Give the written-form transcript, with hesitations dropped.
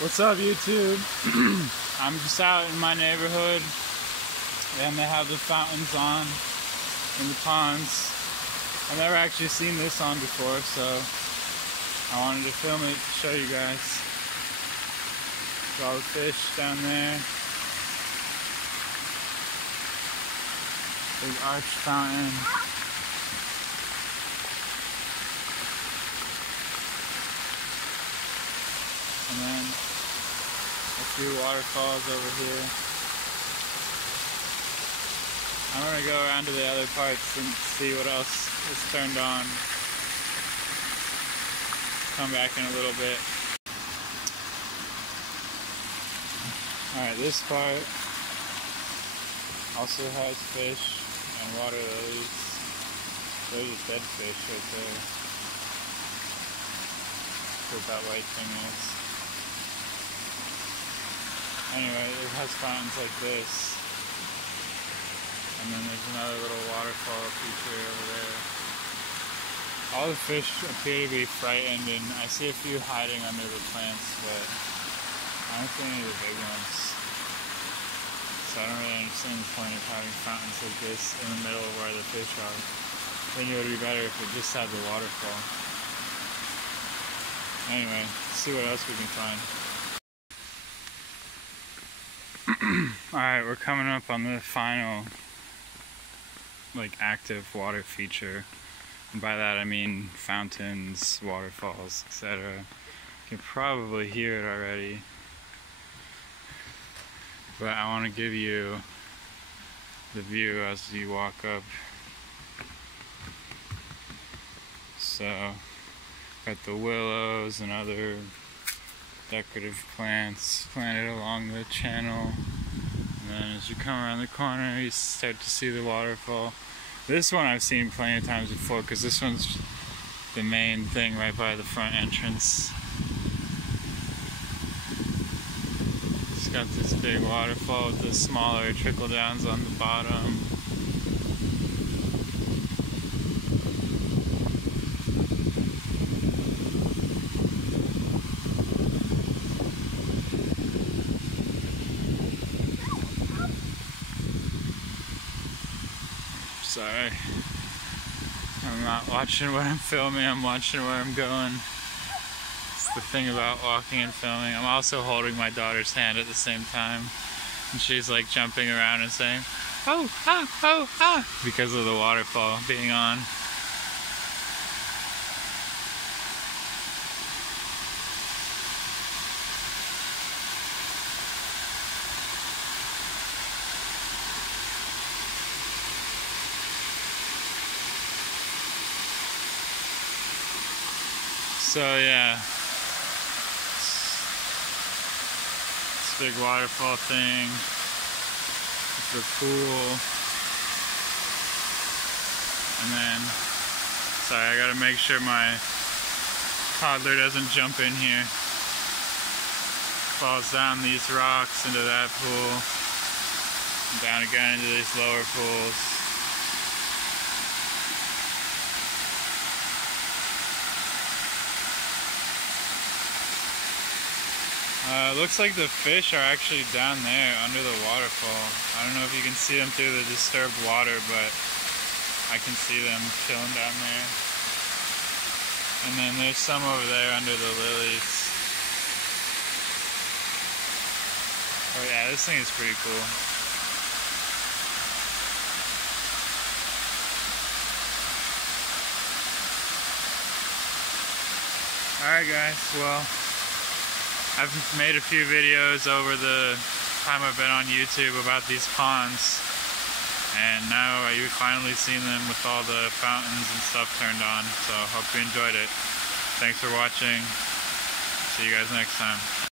What's up, YouTube? I'm just out in my neighborhood and they have the fountains on in the ponds. I've never actually seen this on before, so I wanted to film it to show you guys. There's all the fish down there. Big arch fountain. And then a few waterfalls over here. I'm gonna go around to the other parts and see what else is turned on. Come back in a little bit. Alright, this part also has fish and water lilies. There's a dead fish right there. That's what that white thing is. Anyway, it has fountains like this. And then there's another little waterfall feature over there. All the fish appear to be frightened, and I see a few hiding under the plants, but I don't see any of the big ones. So I don't really understand the point of having fountains like this in the middle of where the fish are. I think it would be better if it just had the waterfall. Anyway, let's see what else we can find. Alright, we're coming up on the final active water feature. And by that I mean fountains, waterfalls, etc. You can probably hear it already. But I want to give you the view as you walk up. So, got the willows and other decorative plants planted along the channel, and then as you come around the corner you start to see the waterfall. This one I've seen plenty of times before because this one's the main thing right by the front entrance. It's got this big waterfall with the smaller trickle downs on the bottom. Sorry, I'm not watching what I'm filming, I'm watching where I'm going. It's the thing about walking and filming. I'm also holding my daughter's hand at the same time, and she's like jumping around and saying, "Oh, ah, oh, ah," because of the waterfall being on. So yeah, this big waterfall thing, it's the pool, and then, sorry, I gotta make sure my toddler doesn't jump in here. Falls down these rocks into that pool, and down again into these lower pools. Looks like the fish are actually down there under the waterfall. I don't know if you can see them through the disturbed water, but I can see them chilling down there. And then there's some over there under the lilies. Oh yeah, this thing is pretty cool. Alright guys, well, I've made a few videos over the time I've been on YouTube about these ponds, and now you've finally seen them with all the fountains and stuff turned on, so hope you enjoyed it. Thanks for watching. See you guys next time.